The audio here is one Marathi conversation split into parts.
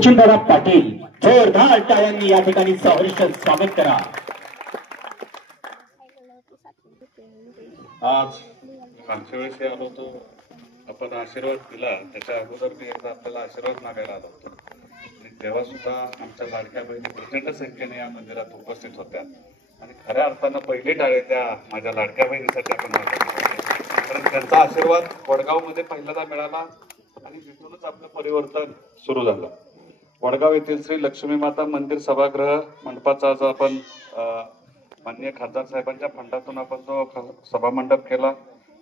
सचिनदादा पाटील जोरदार टाळ्यांनी या ठिकाणी सहर्ष स्वागत करा। आज मागच्या वेळेस आलो होतो, आपण आशीर्वाद दिला, त्याच्या अगोदर मी एकदा आपल्याला आशीर्वाद मागायला आलो होतो आणि तेव्हा सुद्धा आमच्या लाडक्या बहिणी प्रचंड संख्येने या मंदिरात उपस्थित होत्या आणि खऱ्या अर्थानं पहिली टाळे त्या माझ्या लाडक्या बहिणीसाठी आपण मागायचे, कारण त्यांचा आशीर्वाद वडगावमध्ये पहिल्यांदा मिळाला आणि तिथूनच आपलं परिवर्तन सुरू झालं। वडगाव येथील श्री लक्ष्मी माता मंदिर सभागृह मंडपाचा आज आपण माननीय खासदार साहेबांच्या फंडातून आपण जो सभा मंडप केला,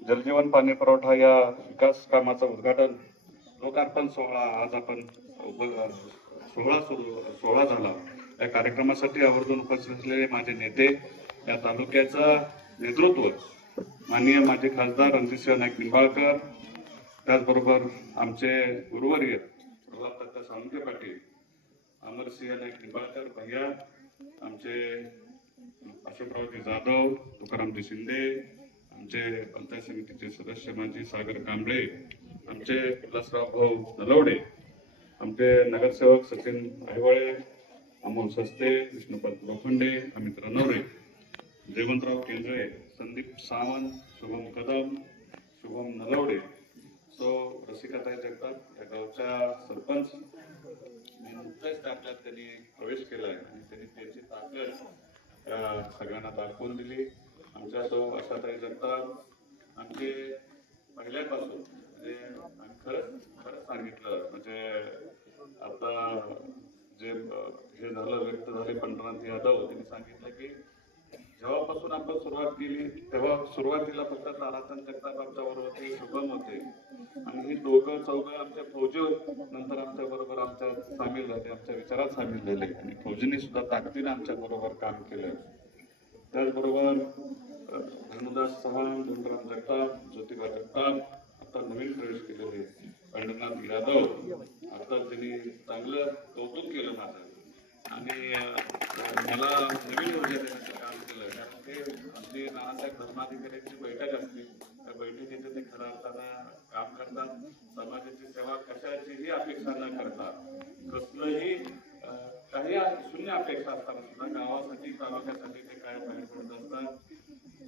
जलजीवन पाणी पुरवठा या विकास कामाचं उद्घाटन लोकार्पण सोहळा आज आपण सोहळा झाला। या कार्यक्रमासाठी आवर्जून उपस्थित असलेले माझे नेते, या तालुक्याचं नेतृत्व माननीय माजी खासदार रणजितसिंह नाईक निंबाळकर, त्याचबरोबर आमचे गुरुवर्य प्रल्हाद साळुंखे पाटील, अमरसिंह नाईक निंबाळकर भैया, आमचे अशोकरावजी जाधव, तुकारामजी शिंदे, आमचे पंचायत समितीचे सदस्य माजी सागर कांबळे, आमचे उल्हासराव भाऊ नलवडे, आमचे नगरसेवक सचिन आयवळे, अमोल सस्ते, विष्णुपत लोखंडे, अमित रनवरे, जयवंतराव केंद्रे, संदीप सावंत, शुभम कदम, शुभम नलवडे, सो रसिकाताई जगताप या गावच्या सरपंच, नुकताच आपल्यात त्यांनी प्रवेश केलाय आणि त्यांनी त्याची ताकद सगळ्यांना दाखवून दिली। आमच्या तो आशाताई जगताप आमचे पहिल्यापासून म्हणजे खरंच सांगितलं, म्हणजे आता जे हे झालं व्यक्त झाले पंढरनाथ यादव, त्यांनी सांगितलं की जेव्हापासून आपण सुरुवात केली तेव्हा सुरुवातीला फक्त ताराचंद जगताप आमच्या बरोबर होते, शुभम होते आणि ही दोघं चौघं आमच्या फौजी नंतर आमच्या बरोबर आमच्या सामील झाले, आमच्या विचारात सामील झाले आणि फौजींनी सुद्धा ताकदीने आमच्या बरोबर काम केलं। त्याचबरोबर धनुदास चव्हाण, धनराम जगताप, ज्योतिबा जगताप, आता नवीन प्रवेश केलेले पंढरनाथ यादव, आता त्यांनी चांगलं कौतुक केलं माझं आणि मला नवीन ऊर्जा देण्याचं काम केलं, कारण ते आमची नानासाहेब धर्माधिकाऱ्यांची बैठक असते, त्या बैठकीत ते खऱ्या अर्थानं काम करतात, समाजाची सेवा कशाचीही अपेक्षा न करता, कसलंही काही शून्य अपेक्षा असताना सुद्धा गावासाठी तालुक्यासाठी ते काय बाहेर पडत असतात,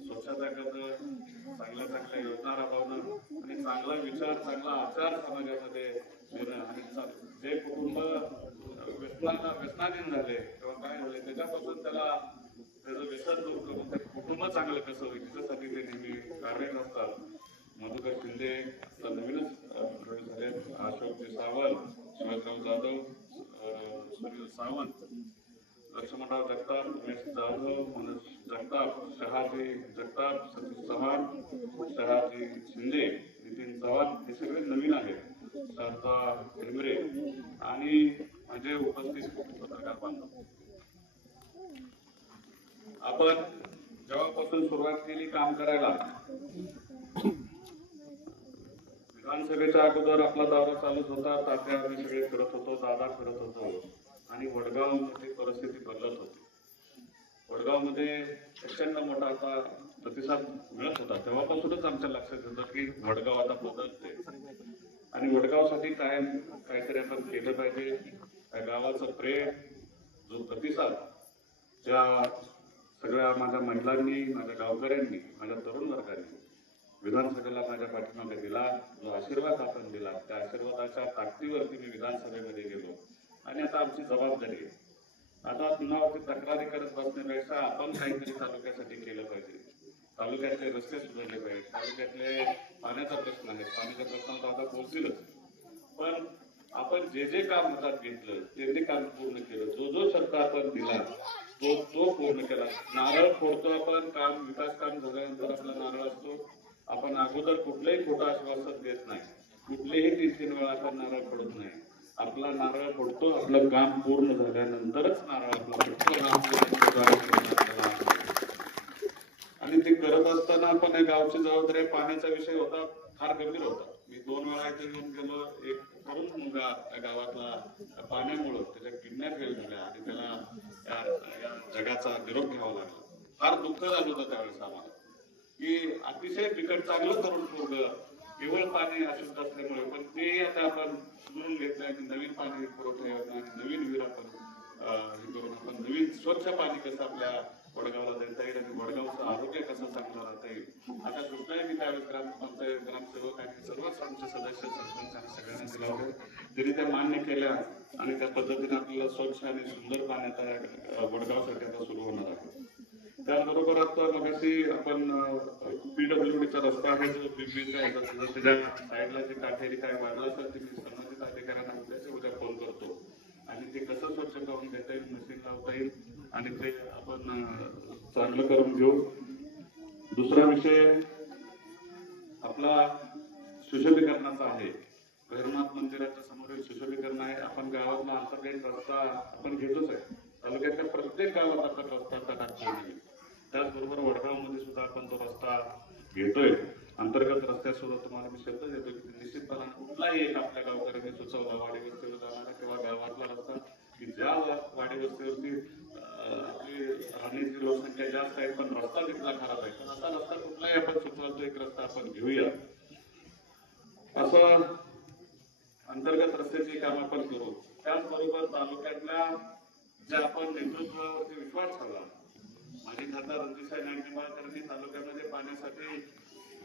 स्वच्छता करणं, चांगल्या चांगल्या योजना राबवणं आणि चांगला विचार चांगला आचार समाजामध्ये देणं आणि जे कुटुंब व्यसनाधीन झाले किंवा काय झाले त्याच्यापासून त्याचं व्यसन दूर करून ते कुटुंब चांगलं कसं होईल त्याच्यासाठी ते नेहमी कार्यरत असतात। मधुकर शिंदे आता नवीनच प्रवेश झाले, अशोकजी सावंत, शिवाजीराव जाधव, सुनील सावंत, लक्ष्मणराव जगताप, उमेश जाधव, मनोज जगताप, शहाजी जगताप, सतीश चव्हाण, शहाजी शिंदे, नितीन चव्हाण हे सगळे नवीन आहेत, शारदा हेमरे आणि माझे उपस्थित पत्रकार बांधव। आपण जेव्हापासून सुरुवात केली काम करायला, विधानसभेच्या अगोदर आपला दौरा चालूच होता, तात्या आम्ही सगळे फिरत होतो, दादा फिरत होतो आणि वडगावमध्ये परिस्थिती बदलत होती। वडगावमध्ये प्रचंड मोठा आता प्रतिसाद मिळत होता, तेव्हापासूनच आमच्या लक्षात होतं की वडगाव आता बदलते आणि वडगावसाठी काहीतरी आपण केलं पाहिजे। त्या गावाचं प्रेम, जो प्रतिसाद त्या सगळ्या माझ्या महिलांनी, माझ्या गावकऱ्यांनी, माझ्या तरुण वर्गांनी विधानसभेला माझ्या पाठीमागे दिला, जो आशीर्वाद आपण दिला, त्या आशीर्वादाच्या ताकदीवरती मी विधानसभेमध्ये गेलो आणि आता आमची जबाबदारी आहे, आता पुन्हावरती तक्रारी करत बसण्यापेक्षा आपण काहीतरी तालुक्यासाठी केलं पाहिजे। तालुक्यातले रस्ते सुधारले पाहिजे, तालुक्यातले पाण्याचा प्रश्न आहे, पाण्याच्या प्रश्नात आता पोहोचतीलच, पण आपण जे काम हातात घेतलं ते काम पूर्ण केलं, जो शब्द आपण दिला तो पूर्ण केला। नारळ फोडतो आपण, काम विकास काम झाल्यानंतर आपला नारळ असतो, आपण अगोदर कुठलंही खोटं आश्वासन देत नाही, कुठलेही 3-3 वेळा आपण नारळ फोडत नाही, आपला नारळ फोडतो, आपलं काम पूर्ण झाल्यानंतरच नारळ आपला आणि ते करत असताना आपण या गावची जबाबदारी, पाण्याचा विषय होता, फार गंभीर होता। मी 2 वेळा इथे येऊन गेलो, एक तरुण मुलगा त्या गावातला पाण्यामुळं त्याच्या किडन्या फेल झाल्या आणि त्याला या जगाचा निरोप घ्यावा लागला, फार दुःख झालं होतं त्यावेळेस आम्हाला की अतिशय बिकट चांगलं तरुण पोरग केवळ पाणी अशुद्ध असल्यामुळे, पण ते आता आपण सुधारून घेतलं आणि नवीन पाणी पुरवठा योजना आणि नवीन विहीर आपण हे करून आपण नवीन स्वच्छ पाणी कसं आपल्या वडगावला देता येईल आणि वडगावचं आरोग्य कसं चांगलं राहता येईल आता सूचनाही मी त्यावेळेस ग्रामपंचायत ग्रामसेवक आणि सर्वच आमचे सदस्य सरपंच आणि सगळ्यांना दिला होते. त्यांनी त्या मान्य केल्या आणि त्या पद्धतीने आपल्याला स्वच्छ आणि सुंदर पाणी आता वडगावसाठी आता सुरू होणार आहे. त्याचबरोबर आता मगाशी आपण PWDचा रस्ता आहे जो पिंपरीचा आहे त्याच्या साईडला जे काठेरी काय वाढला असेल ते मी संबंधित अधिकाऱ्यांना उद्या फोन करतो आणि ते कसं स्वच्छ करून घेता येईल, मशीन लावता येईल आणि ते आपण चांगलं करून घेऊ. दुसरा विषय आपला सुशोभीकरणाचा आहे. भैरवनाथ मंदिराच्या समोरील सुशोभीकरण आहे. आपण गावातला अंतर्गत रस्ता आपण घेतोच आहे. तालुक्याच्या प्रत्येक गावात आपण रस्ता आता टाकतोय. त्याचबरोबर वडगावमध्ये सुद्धा आपण तो रस्ता घेतोय. अंतर्गत रस्त्यात सुद्धा तुम्हाला मी शब्द देतो की निश्चितपणाने कुठलाही एक आपल्या गावकऱ्यांनी सुचवला वाडी वस्तीवर जाणारा किंवा गावातला रस्ता की ज्या वाडी वस्तीवरती आपली राहण्याची लोकसंख्या जास्त आहे पण रस्ता तिथला खराब आहे तर असा रस्ता कुठलाही आपण सुचवतो एक रस्ता आपण घेऊया. असं अंतर्गत रस्त्याची काम आपण करू. त्याचबरोबर तालुक्यातल्या ज्या आपण नेतृत्वावरती विश्वास ठेवला माझे खासदार रणजितसिंह नाईक निंबाळकरांनी तालुक्यामध्ये पाण्यासाठी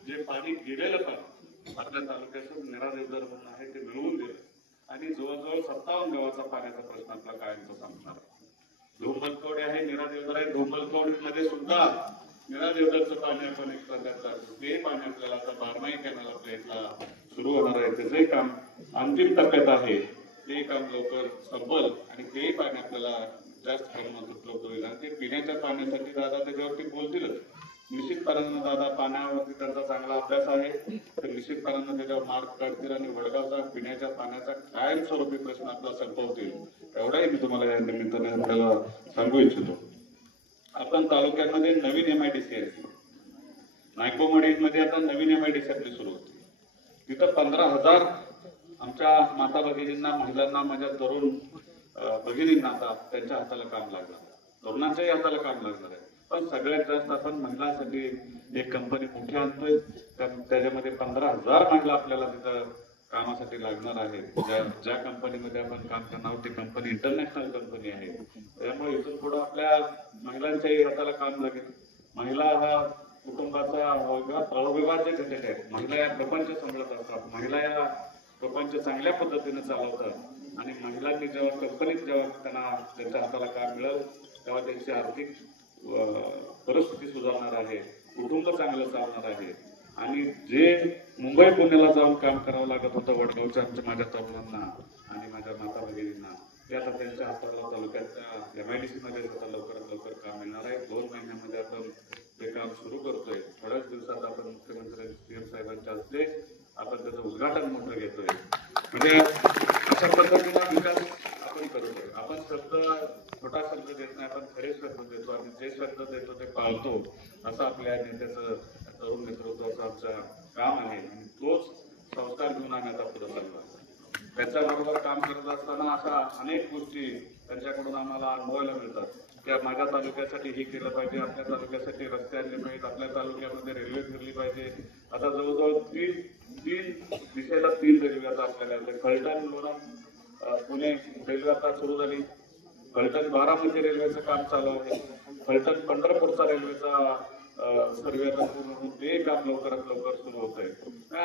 जे पाणी गेलेलं पाणी आपल्या तालुक्यातून निरादेवदार म्हणून आहे ते मिळवून दिलं आणि जवळजवळ 57 गावाचा पाण्याचा प्रश्न आपला कायमचा संपणार आहे. धोंबलकवडे आहे निरादेवदार आहे. धोंबलकवड मध्ये सुद्धा निरादेवदारचं पाणी आपण एक प्रकारचं ते पाणी आपल्याला आता 12 कॅनल आपल्या इथला सुरू होणार आहे. त्याचंही काम अंतिम टप्प्यात आहे. ते काम लवकर संपल आणि तेही पाणी आपल्याला जास्त प्रमाणात उपलब्ध होईल आणि ते पिण्याच्या पाण्यासाठी दादा त्याच्यावरती बोलतीलच. निश्चितपणानं दादा पाण्यावरती त्यांचा चांगला अभ्यास आहे तर निश्चितपणानं त्याच्यावर मार्क काढतील आणि वडगावचा पिण्याच्या पाण्याचा कायमस्वरूपी प्रश्न आपला संपवतील एवढाही मी तुम्हाला या निमित्ताने आपल्याला सांगू इच्छितो. आपण तालुक्यामध्ये नवीन MIDC आहे. नायकोमडीमध्ये आता नवीन MIDC आपली सुरू होती. तिथं 15,000 आमच्या माता भगिनींना महिलांना माझ्या तरुण भगिनींना आता त्यांच्या हाताला काम लागणार. तरुणांच्याही हाताला काम लागणार आहे पण सगळ्यात जास्त आपण महिलांसाठी एक कंपनी मोठी आणतोय. त्याच्यामध्ये 15,000 महिला आपल्याला तिथं कामासाठी लागणार आहे. ज्या कंपनीमध्ये आपण काम करणार आहोत ती कंपनी इंटरनॅशनल कंपनी आहे. त्यामुळे इथून पुढे आपल्या महिलांच्याही हाताला काम लागेल. महिला हा कुटुंबाचा अविभाज्य घटक आहे. महिला या प्रपंच सांभाळत असतात. महिला या प्रपंच चांगल्या पद्धतीने चालवतात आणि महिलांनी जेव्हा कंपनीत जेव्हा त्यांना त्यांच्या हाताला काम मिळेल तेव्हा त्यांची आर्थिक परिस्थिती सुधारणार आहे. कुटुंब चांगलं चालणार आहे आणि जे मुंबई पुण्याला जाऊन काम करावं लागत होतं वडगावच्या माझ्या तरुणांना आणि माझ्या माता भगिनींना ते आता त्यांच्या हाताला तालुक्याच्या MIDC मध्ये आता लवकरात लवकर काम मिळणार आहे. 2 महिन्यामध्ये आपण ते काम सुरू करतोय. थोड्याच दिवसात आपण मुख्यमंत्री CM साहेबांच्या हस्ते आपण त्याचं उद्घाटन मोठं घेतोय. म्हणजे अशा पद्धतीने विकास आपण करतोय. आपण शब्द छोटा शब्द देत नाही आपण खरे शब्द देतो आणि जे शब्द देतो ते पाळतो असं आपल्या नेत्याचं तरुण नेतृत्वाचं आमचं काम आहे आणि तोच संस्कार घेऊन आम्ही आता पुढे चाललो. त्याच्याबरोबर काम करत असताना अशा अनेक गोष्टी त्यांच्याकडून आम्हाला अनुभवायला मिळतात. त्या माझ्या तालुक्यासाठी हे केलं पाहिजे, आपल्या तालुक्यासाठी रस्ते आणले पाहिजेत, आपल्या तालुक्यामध्ये रेल्वे फिरली पाहिजे. आता जवळजवळ तीन दिशेला 3 रेल्वे आता आपल्याला फलटण लोणंद पुणे रेल्वे आता सुरू झाली. फलटण बारामती रेल्वेचं काम चालू आहे. फलटण पंढरपूरचा रेल्वेचा सर्वे पूर्ण होऊन ते काम लवकरात लवकर सुरू होत आहे.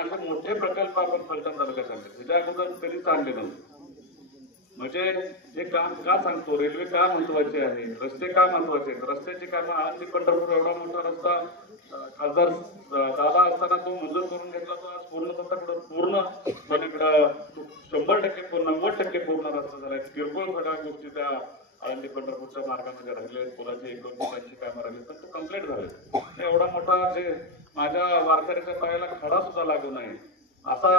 असे मोठे प्रकल्प आपण फलटण तालुक्यात आणले त्याच्या अगोदर कधीच आणले नव्हते. म्हणजे हे काम का सांगतो, रेल्वे का महत्वाची आहे, रस्ते का महत्वाचे आहेत. रस्त्याची कामं आळंदी पंढरपूर एवढा मोठा रस्ता खासदार दादा असताना तो मंजूर करून घेतला. तो आज पूर्ण पलीकडं 100% 90% पूर्ण रस्ता झालाय. किरकोळ सगळ्या गोष्टी त्या आळंदी पंढरपूरच्या मार्गामध्ये राहिले. पुलाची 1-2 ठिकाणची कामं राहिली तर तो कम्प्लीट झाले. एवढा मोठा जे माझ्या वारकऱ्याच्या पायाला खडा सुद्धा लागू नये असा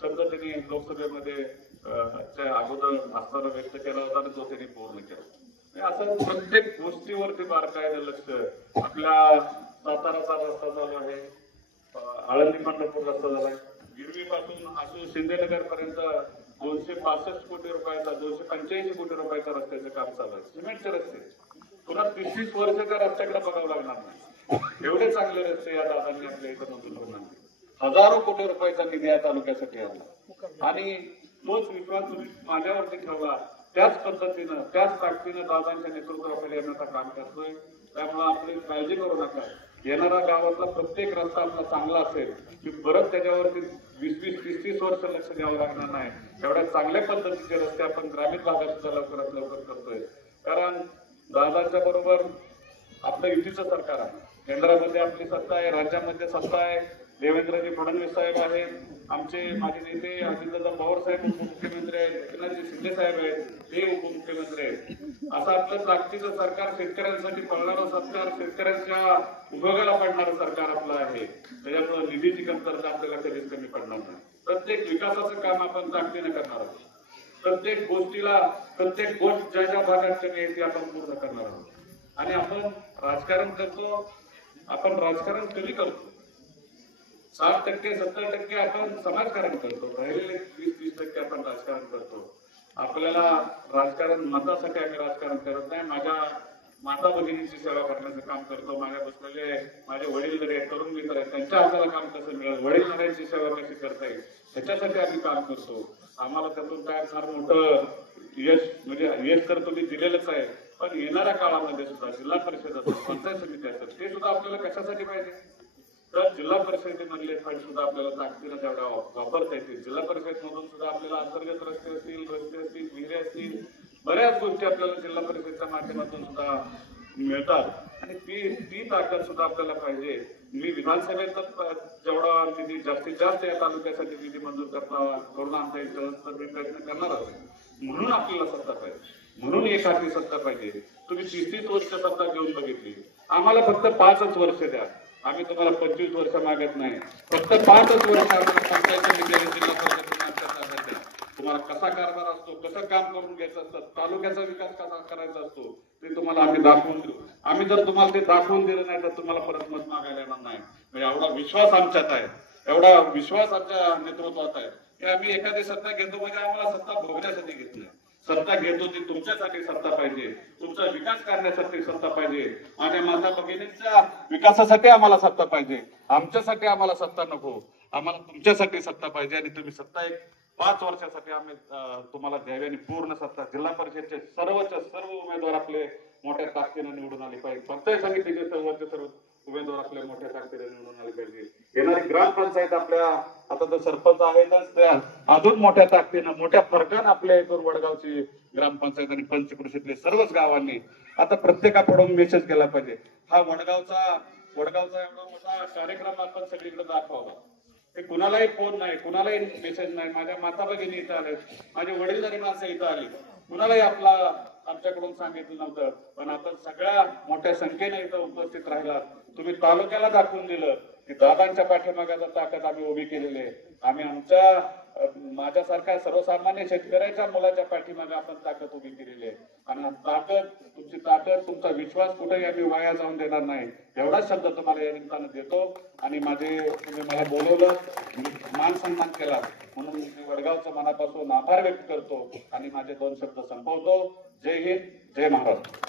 शब्द त्यांनी लोकसभेमध्ये त्या अगोदर असताना व्यक्त केला होता आणि तो त्यांनी पूर्ण केला. असं प्रत्येक गोष्टीवरती बारकाईने लक्ष. आपल्या साताराचा रस्ता चालू आहे, आळंदी पंढरपूर रस्ता झालाय. गिरवी पासून आसू शिंदेनगर पर्यंत 265 कोटी रुपयाचा 285 कोटी रुपयाच्या रस्त्याचं काम चालू आहे. सिमेंटचे रस्ते पुन्हा 30 वर्षाच्या रस्त्याकडे बघावं लागणार नाही. एवढे चांगले रस्ते या दादांनी आपल्या इथं नसून होणार. हजारो कोटी रुपयाचा निधी या तालुक्यासाठी आला आणि तोच विश्वास तुम्ही माझ्यावरती ठेवला. त्याच पद्धतीनं त्याच ताकदीनं दादांच्या नेतृत्वाखाली येण्याचं काम करतोय. त्यामुळे आपली काळजी करू नका. येणारा गावातला प्रत्येक रस्ता आपला चांगला असेल की परत त्याच्यावरती 20-30 वर्ष लक्ष द्यावं लागणार नाही. एवढ्या चांगल्या पद्धतीचे रस्ते आपण ग्रामीण भागात सुद्धा लवकरात लवकर करतोय. कारण दादांच्या बरोबर आपलं युतीचं सरकार आहे. केंद्रामध्ये आपली सत्ता आहे, राज्यामध्ये सत्ता आहे. देवेंद्रजी फडणवीस साहेब आहेत, आमचे माजी नेते अजितदादा पवार साहेब उपमुख्यमंत्री आहेत, एकनाथजी शिंदे साहेब आहेत, ते उपमुख्यमंत्री आहेत. असं आपलं ताकदीचं सरकार, शेतकऱ्यांसाठी पडणारं सरकार, शेतकऱ्यांच्या उपयोगाला पडणारं सरकार आपलं आहे. त्याच्यामुळे निधीची कमतरता आपल्याला कधीच कमी पडणार नाही. प्रत्येक विकासाचं काम आपण ताकदीने करणार आहोत. प्रत्येक गोष्टीला, प्रत्येक गोष्ट ज्या ज्या भागात कमी आहे ती आपण पूर्ण करणार आहोत. आणि आपण राजकारण करतो, आपण राजकारण कधी करतो? 60%, 70% आपण समाजकारण करतो, राहिलेले 20-30% आपण राजकारण करतो. आपल्याला राजकारण मतासाठी आम्ही राजकारण करत नाही. माझ्या माता भगिनींची सेवा करण्याचं काम करतो. माझ्या बसलेले माझे वडीलधारे तरुण मित्र आहेत, त्यांच्या हाताला काम कसं मिळेल, वडीलधाऱ्यांची सेवा कशी करता येईल ह्याच्यासाठी आम्ही काम करतो. आम्हाला त्यातून काय फार मोठं यश, म्हणजे यश तर तुम्ही दिलेलंच आहे, पण येणाऱ्या काळामध्ये सुद्धा जिल्हा परिषद असेल, पंचायत समिती असेल, ते सुद्धा आपल्याला कशासाठी पाहिजे? तर जिल्हा परिषदेमधले फंड सुद्धा आपल्याला ताकदीनं तेवढ्या वापरता येतील. जिल्हा परिषद मधून सुद्धा आपल्याला अंतर्गत रस्ते असतील, विहिरी असतील, बऱ्याच गोष्टी आपल्याला जिल्हा परिषदेच्या माध्यमातून सुद्धा मिळतात. आणि ती ताकद सुद्धा आपल्याला पाहिजे. मी विधानसभेत जेवढा निधी जास्तीत जास्त या तालुक्यासाठी निधी मंजूर करून आणता येईल तर मी प्रयत्न करणार आहे. म्हणून आपल्याला सत्ता पाहिजे, म्हणून एक हाती सत्ता पाहिजे. तुम्ही 30 वर्ष सत्ता घेऊन बघितली, आम्हाला फक्त 5च वर्ष द्या. आम्ही तुम्हाला 25 वर्ष मागत नाही, फक्त 5च वर्ष आम्हाला पंचायत समिती आणि जिल्हा परिषद द्या. तुम्हाला कसा कारभार असतो, कसं काम करून घ्यायचं असतं, तालुक्याचा विकास कसा करायचा असतो ते तुम्हाला आम्ही दाखवून देऊ. आम्ही जर तुम्हाला ते दाखवून दिलं नाही तर तुम्हाला परत मत मागायला येणार नाही. म्हणजे एवढा विश्वास आमच्यात आहे, एवढा विश्वास आमच्या नेतृत्वात आहे की आम्ही एखादी सत्ता घेतो म्हणजे आम्हाला सत्ता भोगण्यासाठी घेत नाही. सत्ता घेतो ती तुमच्यासाठी सत्ता पाहिजे, तुमचा विकास करण्यासाठी सत्ता पाहिजे. माझ्या माता भगिनींच्या विकासासाठी आम्हाला सत्ता पाहिजे, आमच्यासाठी आम्हाला सत्ता नको. आम्हाला तुमच्यासाठी सत्ता पाहिजे आणि तुम्ही सत्ता एक 5 वर्षासाठी आम्ही तुम्हाला द्यावी. आणि पूर्ण सत्ता जिल्हा परिषदचे सर्व उमेदवार आपले मोठ्या ताकदीने निवडून आले पाहिजे. पंचायत समितीचे सर्व उमेदवार आपल्या मोठ्या ताकदीने निवडून आले पाहिजे. येणारी ग्रामपंचायत आपल्या आता तर सरपंच आहेतच, त्या अजून मोठ्या ताकदीनं मोठ्या फरकानं आपल्या इथून वडगावची ग्रामपंचायत आणि पंचकृषीतले सर्वच गावांनी आता प्रत्येकाकडून मेसेज केला पाहिजे. हा वडगावचा एवढा मोठा कार्यक्रम आपण सगळीकडे दाखवावा. ते कुणालाही फोन नाही, कुणालाही मेसेज नाही. माझ्या माता भगिनी इथं आले, माझे वडीलधारी माणसं इथं आली, कुणालाही आमच्याकडून सांगितलं नव्हतं. पण आता सगळ्या मोठ्या संख्येने इथं उपस्थित राहिलात. तुम्ही तालुक्याला दाखवून दिलं की दादांच्या पाठीमागाचा ताकद आम्ही उभी केलेली आहे. आम्ही माझ्यासारख्या सर्वसामान्य शेतकऱ्याच्या मुलाच्या पाठीमागे आपण ताकद उभी केलेली आहे. आणि तुमची ताकद, तुमचा विश्वास कुठेही आम्ही वाया जाऊन देणार नाही, एवढाच शब्द तुम्हाला या निमित्तानं देतो. आणि तुम्ही मला बोलवलं, मान सन्मान केला म्हणून मी वडगावच्या मनापासून आभार व्यक्त करतो आणि माझे 2 शब्द संपवतो. जय हिंद, जय महाराष्ट्र.